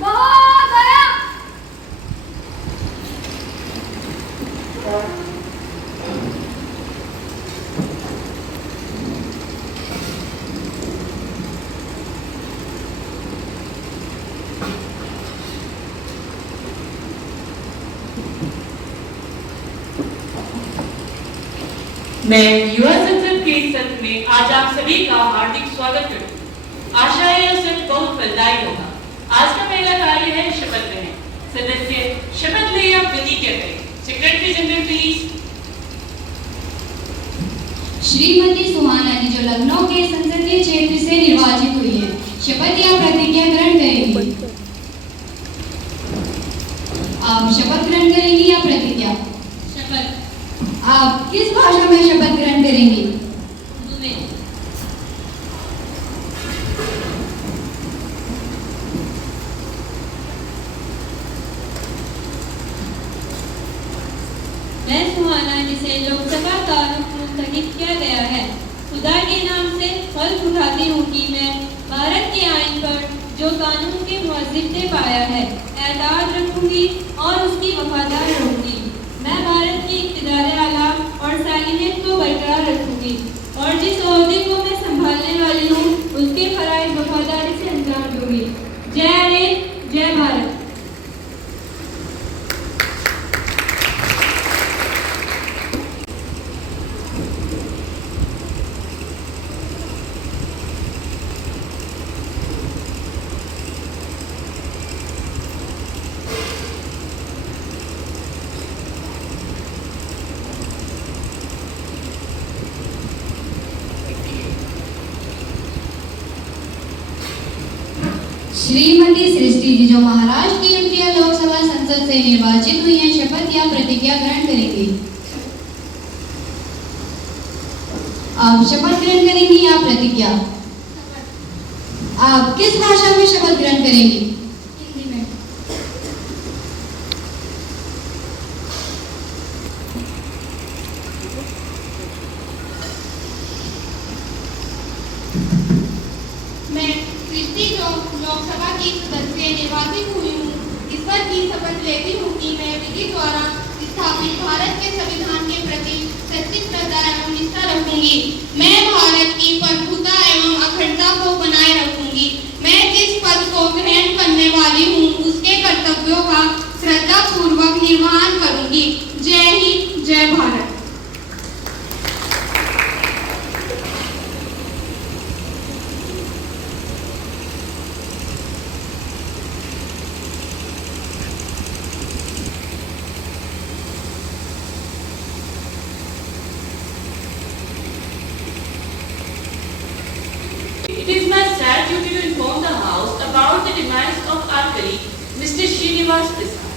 बहुत आया। मैं युवा संसद के सत्र में आज आप सभी का हार्दिक स्वागत करती हूँ। आशा है यह सत्र बहुत फलदायी होगा। आज का पहला कार्य है शपथ ग्रहण। सदस्य शपथ ले आप प्रतिज्ञा करें। Secretary general please. Shrimati Suhana ji जो लखनऊ के संसदीय क्षेत्र से निर्वाचित हुई है, शपथ या प्रतिज्ञा ग्रहण करेंगी। आप शपथ ग्रहण करेंगी या प्रतिज्ञा? शपथ। आप किस भाषा में शपथ ग्रहण करेंगी? मैं सुहाना जिसे लोकसभा का रुख मुस्तगित किया गया है, खुदा के नाम से फर्ज उठाती हूँ कि मैं भारत के आईन पर जो कानून के मुअज्जिब ने पाया है एतमाद रखूंगी और उसकी वफादार रहूंगी। मैं भारत की इक़्तिदार आला और सालियत को बरकरार रखूंगी और जिस ओहदे को मैं संभालने वाली हूँ उसके फराइज़ वफादारी से अंजाम दूंगी। जय हिंद, जय भारत। श्रीमती सृष्टि जी जो महाराष्ट्र की एमपीआर लोकसभा संसद से निर्वाचित हुई हैं, शपथ या प्रतिज्ञा ग्रहण करेंगी। आप शपथ ग्रहण करेंगी या प्रतिज्ञा? आप किस भाषा में शपथ ग्रहण करेंगी? हिंदी में। मैं सृष्टि जो लोकसभा की सदस्य निर्वाचित हुई हूँ, इस पर की शपथ लेती हूँ कि मैं विधि द्वारा स्थापित भारत के संविधान के प्रति सच्ची श्रद्धा एवं निष्ठा रखूंगी। मैं भारत की प्रभुता एवं अखंडता को बनाए रखूंगी। मैं जिस पद को ग्रहण करने वाली हूँ उसके कर्तव्यों का श्रद्धा पूर्वक निर्वहन करूंगी। जय हिंद, जय Bharat. It is my sad duty to inform the House about the demise of our colleague, Mr. Srinivas Prasad.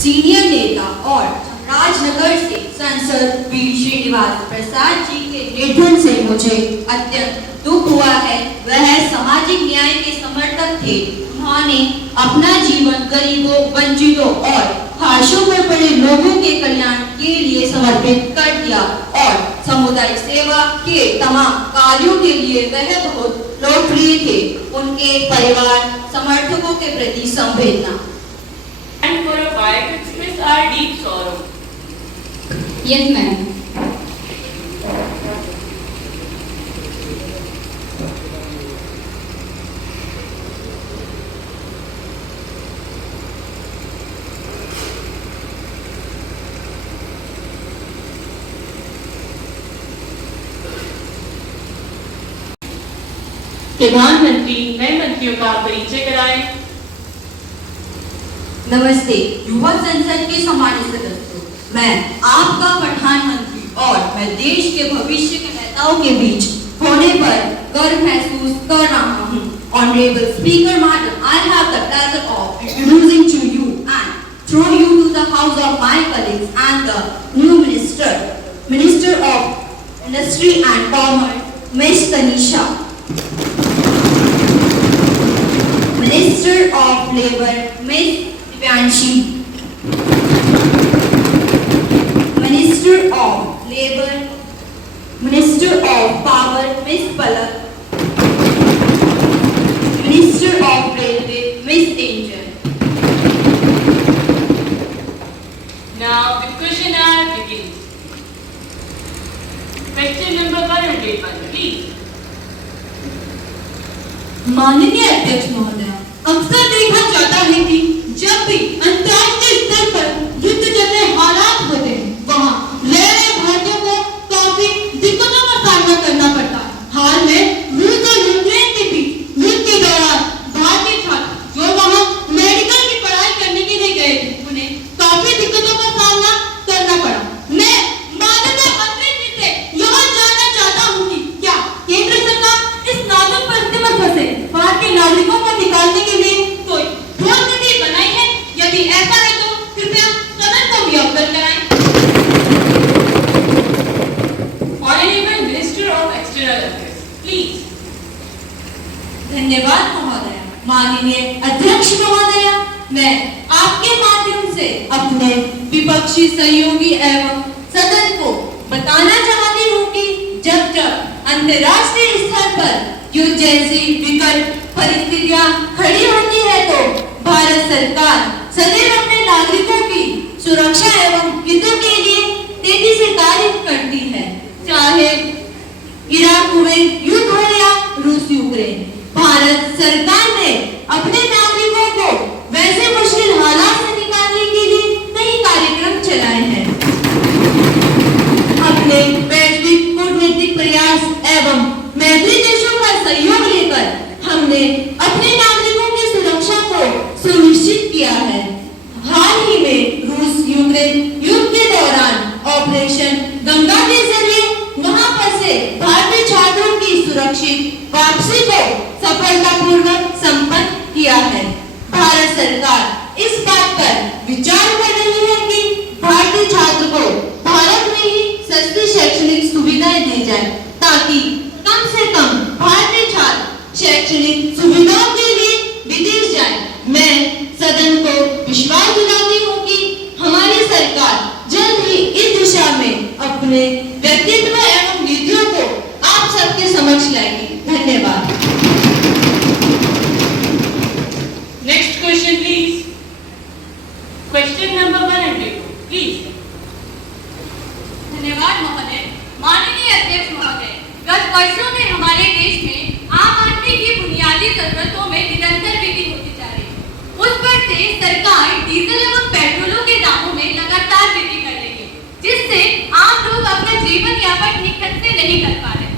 Senior नेता और राजनगर से सांसद पी श्रीनिवास प्रसाद जी के निधन से मुझे अत्यंत दुख हुआ है। वह सामाजिक न्याय के समर्थक थे। उन्होंने अपना जीवन गरीबों, वंचितों और हाशियों पर पड़े लोगों के कल्याण के लिए समर्पित कर दिया और सामुदायिक सेवा के तमाम कार्यों के लिए वह बहुत लोकप्रिय थे। उनके परिवार समर्थकों के प्रति संवेदना। And for a while to express our deep sorrow. Yes, ma'am. प्रधानमंत्री नए मंत्रियों का परिचय कराएं। नमस्ते युवा संसद के सम्मानित सदस्यों, मैं आपका प्रधानमंत्री और मैं देश के भविष्य के नेताओं के बीच होने पर गर्व महसूस कर रहा हूँ। Honorable Speaker Madam, I have the pleasure of introducing to you and throw you to the house of my colleagues and the new Minister of Industry and Commerce, Ms. Tanisha, Minister of Labor, Ms. Divyanshi, Minister of Labor, Minister of Power, Ms. Palak, Minister of paper please. माननीय अध्यक्ष महोदय, अक्सर देखा जाता है कि जब भी अंतर्राष्ट्रीय स्तर पर युद्ध जैसे हालात होते हैं, वहाँ रह रहे भारतीयों को काफी दिक्कतों का सामना करना पड़ता है। हाल में रूस और यूक्रेन के बीच युद्ध के दौरान भारतीय छात्र जो वहाँ मेडिकल की पढ़ाई करने के लिए गए थे, उन्हें काफी दिक्कतों का सामना करना पड़ा। मैं माननीय अध्यक्ष जी से यहाँ जानना चाहता हूँ कि क्या केंद्र सरकार इस नाजुक परिस्थिति में फंसे भारतीय नागरिकों को निकालने के लिए कोई ठोस नीति बनाई है? यदि ऐसा है तो कृपया सदन को भी अवगत कराएं। Honorable Minister of External Affairs, please. धन्यवाद महोदय। माननीय अध्यक्ष महोदय, मैं आपके माध्यम से अपने विपक्षी सहयोगी एवं सदन को बताना चाहती हूँ कि जब जब अंतर्राष्ट्रीय स्तर पर युद्ध जैसी विकट परिस्थितियां खड़ी होती है तो भारत सरकार सदैव अपने नागरिकों की सुरक्षा एवं हितों के लिए तेजी से कार्य करती है। चाहे इराक कुवैत युद्ध हो या रूस यूक्रेन, भारत सरकार ने अपने नागरिकों को वैसे मुश्किल हालात से निकालने के लिए कई कार्यक्रम चलाए हैं। अपने वैश्विक कूटनीतिक प्रयास एवं मैत्री देशों का सहयोग लेकर हमने अपने नागरिकों की सुरक्षा को सुनिश्चित किया है। हाल ही में रूस यूक्रेन युद्ध के दौरान ऑपरेशन गंगा के जरिए वहां फंसे भारतीय छात्रों की सुरक्षित वापसी को सफलतापूर्वक संपन्न किया है। भारत सरकार इस बात पर विचार कर रही है कि भारतीय छात्र को भारत में ही सस्ती शैक्षणिक सुविधाएं दी जाए ताकि कम से कम भारतीय छात्र शैक्षणिक सुविधाओं के लिए विदेश जाए। मैं सदन को विश्वास दिलाती हूँ कि हमारी सरकार जल्द ही इस दिशा में अपने व्यक्तित्व एवं नीतियों को आप सबके समक्ष लाएगी। धन्यवाद। Next question, please. Question number 102, please. धन्यवाद महोदय। माननीय अध्यक्ष महोदय, गत वर्षों में हमारे देश में आम आदमी की बुनियादी जरूरतों में निरंतर वृद्धि होती जा रही है। उस पर से सरकार डीजल एवं पेट्रोलों के दामों में लगातार वृद्धि कर रही है, जिससे आम लोग अपना जीवन यापन ठीक ढंग से नहीं कर पा रहे।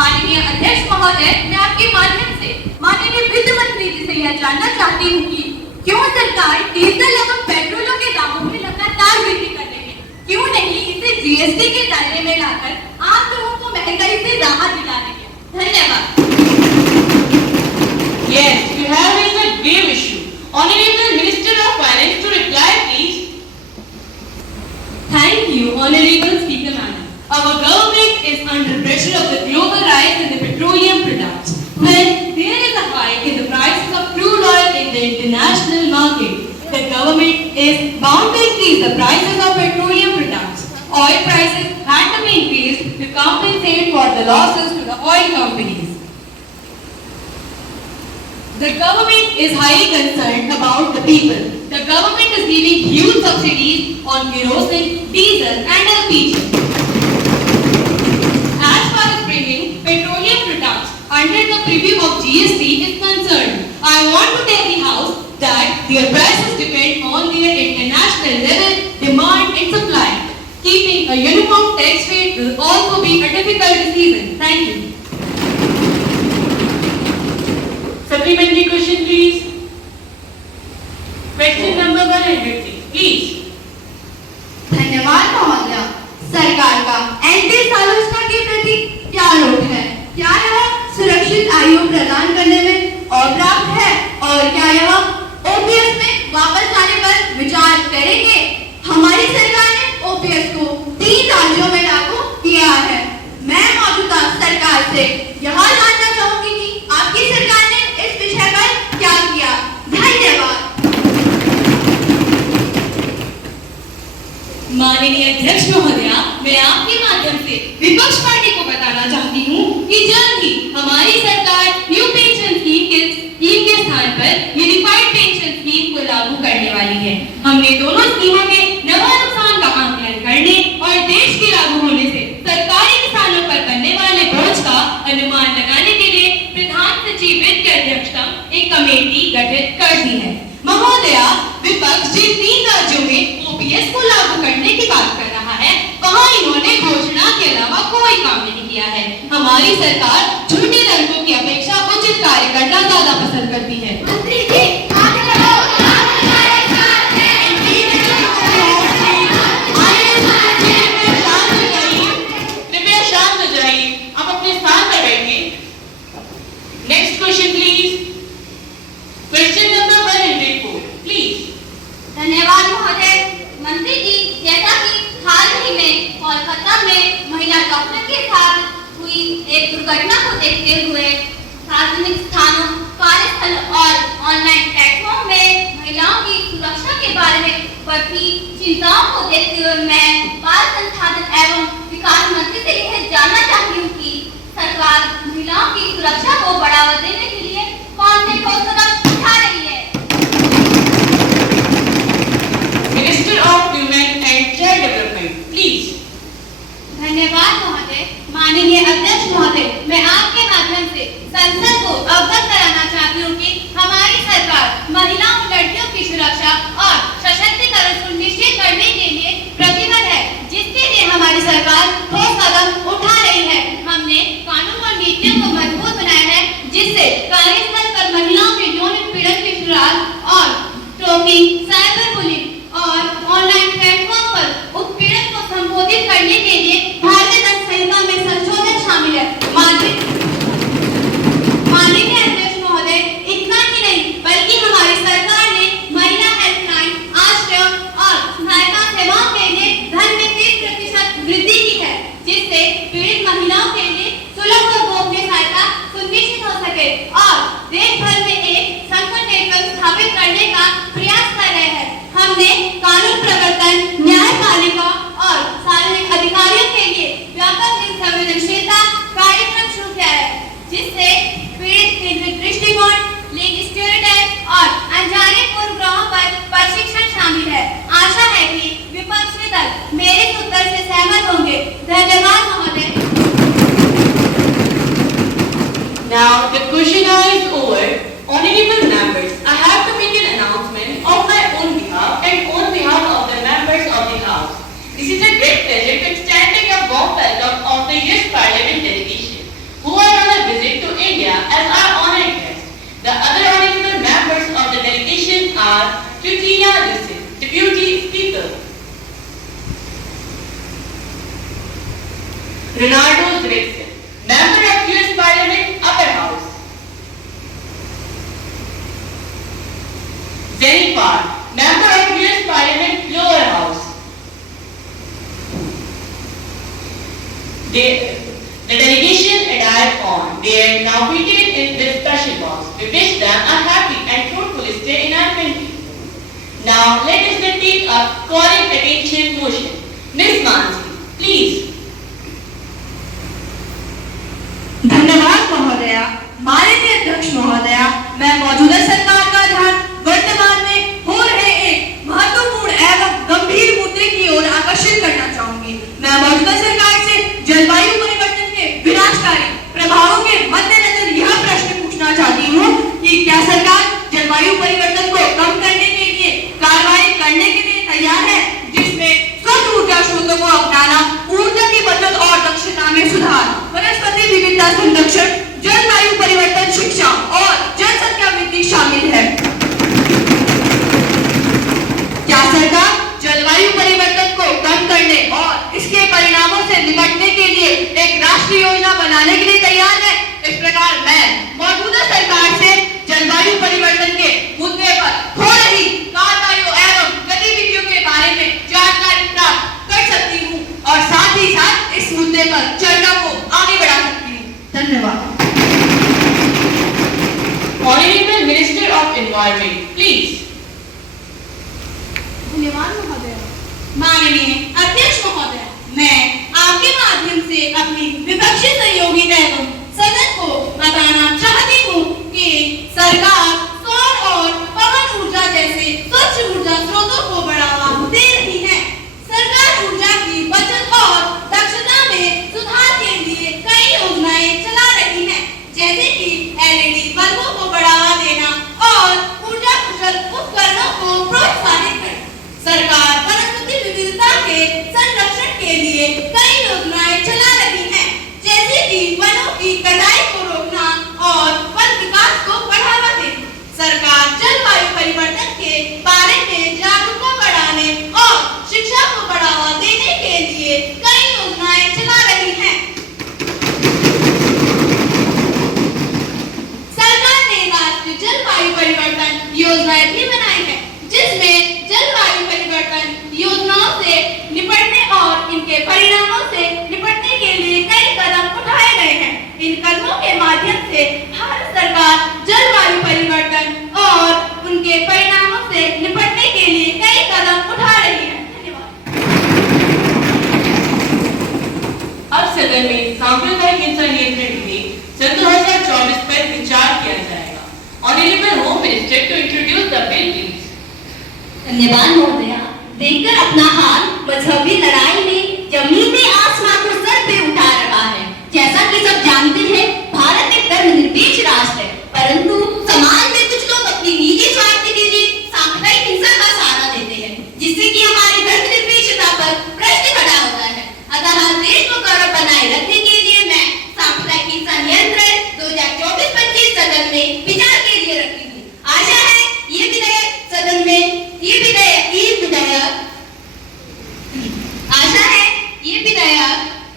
माननीय अध्यक्ष महोदय, मैं आपके माध्यम से माननीय वित्त मंत्री जी से यह जानना चाहती हूँ कि क्यों सरकार डीजल एवं पेट्रोलों के दामों में लगातार वृद्धि कर रही है? क्यों नहीं इसे जीएसटी के दायरे में लाकर आम लोगों को महंगाई से राहत दिला रही है? धन्यवाद। Yes, you have raised a grave issue. Honorable Minister of Finance to reply, please. Thank you, Honorable Speaker Madam. Our government is under pressure of the global rise in the petroleum products. When there is a hike in the prices of crude oil in the international market, the government is bound to increase the prices of petroleum products. Oil prices had to be increased to compensate for the losses to the oil companies. The government is highly concerned about the people. The government is giving huge subsidies on kerosene, diesel and LPG. As far as bringing petroleum products under the purview of GST is concerned, I want to tell the House that their prices depend on their international level, demand and supply. Keeping a uniform tax rate will also be a difficult decision. Thank you. Supplementary question, please. Question number 103, please. धन्यवाद महोदय। सरकार का anti सालोस्टा के प्रति क्या रोक है? क्या यह सुरक्षित आयु प्रदान करने में अपर्याप्त है और क्या यह ओपीएस में वापस जाने पर विचार करेंगे? हमारी सरकार ने ओपीएस को 3 राज्यों में लागू किया है। मैं मौजूदा सरकार से यह जानना चाहूंगी कि आपकी सरकार ने इस विषय पर क्या किया। धन्यवाद। माननीय अध्यक्ष महोदया, मैं आपके माध्यम से विपक्ष पार्टी को बताना चाहती हूँ कि जल्द ही हमारी सरकार न्यू पेंशन स्कीम के स्थान पर यूनिफाइड पेंशन स्कीम को लागू करने वाली है। हमने दोनों स्कीमों के नफा नुकसान का आकलन करने और देश के लागू होने से सरकारी किसानों पर बनने वाले बोझ का गठित कर दी है। महोदया, विपक्ष जिन 3 राज्यों में ओपीएस को लागू करने की बात कर रहा है, वहां इन्होंने घोषणा के अलावा कोई काम नहीं किया है। हमारी सरकार झूठे लड़कों की अपेक्षा उचित कार्य करना ज्यादा पसंद करती है। मंत्री जी, आगे बढ़ो। कृपया शांत हो जाइए, आप अपने स्थान पर बैठिए। Next question please. Question number 104 please. धन्यवाद महोदय। मंत्री जी, जैसा कि हाल ही में कोलकाता में महिला डॉक्टर के साथ हुई एक दुर्घटना को देखते हुए सार्वजनिक स्थानों, कार्यस्थल और ऑनलाइन प्लेटफॉर्म में महिलाओं की सुरक्षा के बारे में बढ़ती चिंताओं को देखते हुए मैं बाल संसाधन एवं विकास मंत्री से यह जानना चाहती हूँ कि सरकार महिलाओं की सुरक्षा को बढ़ावा देने के लिए कौन से ठोस कदम उठा रही है? Minister of women and child development please. धन्यवाद महोदय। माननीय अध्यक्ष महोदय, मैं आपके माध्यम से संसद को अवगत कराना चाहती हूँ कि हमारी सरकार महिलाओं, लड़कियों की सुरक्षा और सशक्तिकरण सुनिश्चित करने के लिए प्रतिबद्ध है, जिसके लिए हमारी सरकार ठोस कदम उठा रही है। हमने कानून और नीतियों को मजबूत बनाया है, जिससे कार्यस्थल पर महिलाओं के यौन उत्पीड़न की शुरुआत और स्टॉकिंग, साइबर बुलिंग और ऑनलाइन प्लेटफॉर्म पर उत्पीड़न को संबोधित करने के लिए भारतीय दंड संहिता में संशोधन शामिल है। माननीय अध्यक्ष महोदय, इतना ही नहीं बल्कि हमारी सरकार ने महिला हेल्पलाइन, आश्रय और सहायता सेवाओं के लिए धन में 30% वृद्धि की है, जिससे पीड़ित महिलाओं के लिए सुलभ और गोपनीय सहायता सुनिश्चित हो सके और देश भर में एक संकट नेटवर्क स्थापित करने का प्रयास कर रहे हैं। हमने कानून प्रवर्तन, न्यायपालिका और सार्वजनिक अधिकारियों के लिए व्यापक संवेदनशीलता कार्यक्रम शुरू किया है, जिससे पीड़ित केंद्रित दृष्टिकोण, लिंग स्टीरियोटाइप और अनजाने पूर्वग्रहों पर प्रशिक्षण शामिल है। आशा है कि विपक्षी दल मेरे इस उत्तर से सहमत होंगे। धन्यवाद महोदय। Now the question is over. Honorable members, I have to make an announcement of my own behalf and on behalf of the members of the House. This is a great pleasure to extend a warm welcome of the US Parliament delegation who are on a visit to India as our honored guests. The other honorable members of the delegation are Christina Lucen, Deputy Speaker, Renaldo Zwickson, Member of US Parliament, Upper House, Jenny Parr, Member of US Parliament, Lower House. The delegation arrived on. They are now seated in this special box. We wish them a happy and fruitful stay in our country. Now let us take up calling attention motion. Ms. Mansi, please. धन्यवाद महोदया। माननीय अध्यक्ष महोदया, मैं मौजूदा सरकार का ध्यान वर्तमान में हो रहे एक महत्वपूर्ण एवं गंभीर मुद्दे की ओर आकर्षित करना चाहूंगी। मैं मौजूदा सरकार से जलवायु परिवर्तन के विनाशकारी प्रभावों के मद्देनजर यह प्रश्न पूछना चाहती हूँ कि क्या सरकार जलवायु परिवर्तन को कम करने के लिए कार्रवाई करने के लिए तैयार है, जिसमें स्वच्छ ऊर्जा स्रोतों को अपनाना, ऊर्जा की बचत और दक्षता में सुधार, वनस्पति विविधता संरक्षण, जलवायु परिवर्तन शिक्षा और जनसंख्या वृद्धि शामिल है। क्या सरकार जलवायु परिवर्तन को कम करने और इसके परिणामों से निपटने के लिए एक राष्ट्रीय योजना बनाने के लिए तैयार है? इस प्रकार मैं मौजूदा सरकार से जलवायु परिवर्तन के मुद्दे पर हो रही कार्रवाइयों एवं गतिविधियों के बारे में जानकारी प्राप्त कर सकती हूँ और साथ ही साथ इस मुद्दे पर चर्चा को आगे बढ़ा सकती हूँ। धन्यवाद। Honorable Minister of Environment, please. धन्यवाद महोदय। माननीय अध्यक्ष महोदय, मैं आपके माध्यम से अपनी विपक्षी सहयोगी एवं सदन को बताना चाहती हूँ कि सरकार सौर और पवन ऊर्जा जैसे स्वच्छ ऊर्जा स्रोतों को बढ़ावा दे रही है। सरकार ऊर्जा की बचत और दक्षता में सुधार के लिए कई योजनाएं चला रही है, जैसे कि LED बल्बों को बढ़ावा देना और माध्यम से भारत सरकार जलवायु परिवर्तन और उनके परिणामों से निपटने के लिए कई कदम उठा रही है। धन्यवाद। अब सदन में सांप्रदायिक हिंसा नियंत्रण विधि सन 2024 पर विचार किया जाएगा। Honourable home minister to introduce the bill please. धन्यवाद महोदया। देखकर अपना हाल मजहबी लड़ाई में जमीन में आसमान को सर पे उठा रहा है। जैसा कि सब जानते हैं, भारत एक धर्मनिरपेक्ष राष्ट्र है, परंतु समाज में कुछ लोग अपनी निजी स्वार्थ के लिए सांप्रदायिक हिंसा का सहारा देते हैं, जिससे कि हमारी धर्मनिरपेक्षता पर प्रश्न खड़ा होता है। अतः देश को गौरव बनाए रखने के लिए मैं सांप्रदायिक हिंसा नियंत्रण 2024-25 सदन में विचार के लिए रखी हूँ। आशा है ये विधेयक सदन में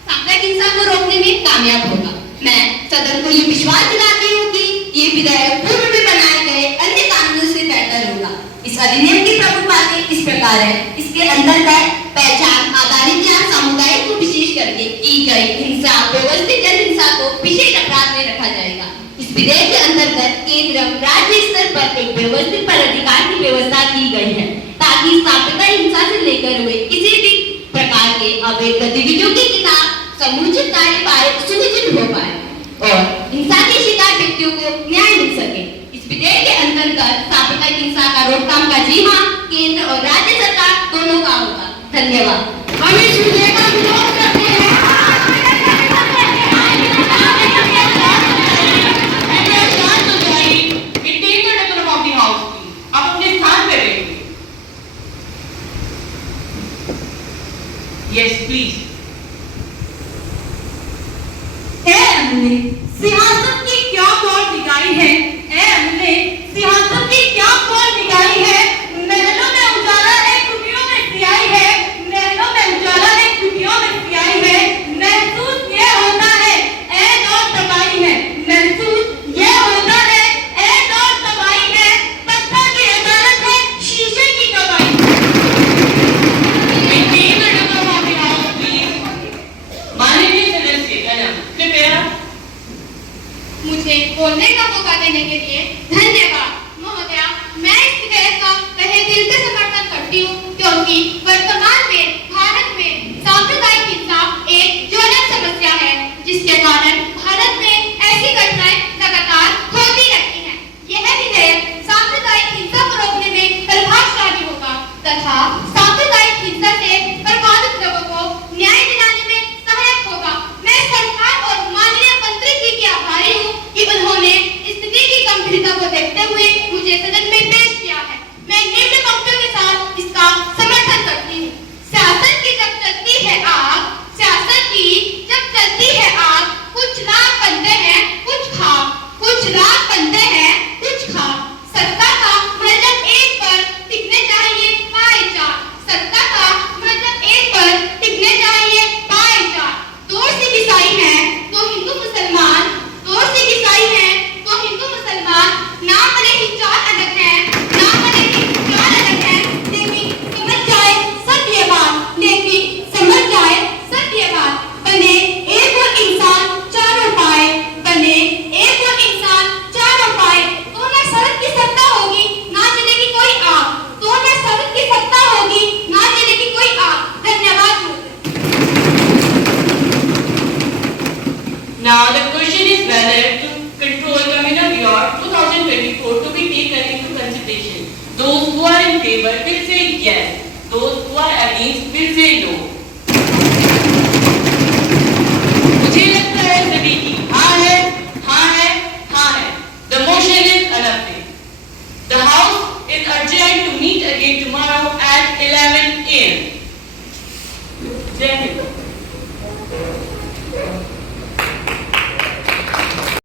सांप्रदायिक हिंसा को रोकने में कामयाब होगा। मैं सदन को ये विश्वास दिलाती हूँ कि ये विधेयक पूर्व में बनाए गए अन्य कानूनों से बेहतर होगा। इस अधिनियम की प्रमुख बातें इस प्रकार है। इसके अंतर्गत पहचान आधारित या सामुदायिक को विशेष करके की गई हिंसा, व्यवस्थित जनहिंसा को विशेष अपराध में रखा जाएगा। इस विधेयक के अंतर्गत केंद्र राज्य स्तर पर एक व्यवस्थित पदाधिकार की व्यवस्था की गई है, ताकि सांप्रदायिक हिंसा से लेकर हुए किसी भी प्रकार के अवैध गतिविधियों के खिलाफ समुचित कार्यवाही सुनिश्चित हो पाए और हिंसा के शिकार व्यक्तियों को न्याय मिल सके। इस विधेयक के अंतर्गत सांप्रदायिक हिंसा का रोकथाम का जिम्मा केंद्र और राज्य सरकार दोनों का होगा। धन्यवाद। हम इस विधेयक का विरोध करते हैं। आप अपने स्थान पे रहेंगे। Yes, please. सिंहासन की क्या कौन निकाई है? सिंहासन की क्या कौन निकाई है? महलों में उजाला है, कुटियों में सियाही है। महलों में उजाला है, कुटियों में सियाही है। महसूस ये होता है ऐश और तबाही है। महसूस ये होता है ऐश और तबाही है। पत्थर की अदालत है, शीशे की कमाई। माननीय सदस्य कृपया। मुझे बोलने का मौका देने के लिए धन्यवाद। महोदया, मैं इस विधेयक का तहे दिल से समर्थन करती हूँ, क्योंकि वर्तमान में भारत में सांप्रदायिक हिंसा एक ज्वलंत समस्या है, जिसके कारण भारत में ऐसी घटनाएं लगातार होती रहती हैं। यह विधेयक सांप्रदायिक हिंसा को रोकने में प्रभावशाली होगा तथा सांप्रदायिक हिंसा से प्रभावित लोगों को न्याय दिलाने में सहायक होगा। मैं सरकार और माननीय मंत्री जी की आभारी हूँ कि उन्होंने स्थिति की गंभीरता को देखते हुए मुझे सदन में पेश किया है। मैं निम्न पंक्तियों के साथ इसका समर्थन करती हूँ। शासन की जब चलती है आग, शासन की जब चलती है आग, कुछ राग बनते हैं कुछ खाक, कुछ राग बनते हैं कुछ खाक। सत्ता का मतलब एक पर टिकने चाहिए पाए चार, सत्ता का मतलब एक पर टिकने चाहिए पाए चार। दो सिख ईसाई है तो हिंदू मुसलमान, दो सिख ईसाई है तो हिंदू मुसलमान। ना भले ही चार अलग है, ना भले ही चार अलग है, लेकिन समझ जाए सत्य बात, लेकिन समझ जाए सत्य बात। बने एक वो इंसान चारों पाए, बने एक वो इंसान चारों पाए। तो न सड़क की सत्ता होगी ना चलेगी कोई आग, तो न सड़क की सत्ता होगी ना चलेगी कोई आग। धन्यवाद। Now the question is whether to control communal year 2024 to be taken into consideration. Those who are in favor will say yes. Those who are against will say no. मुझे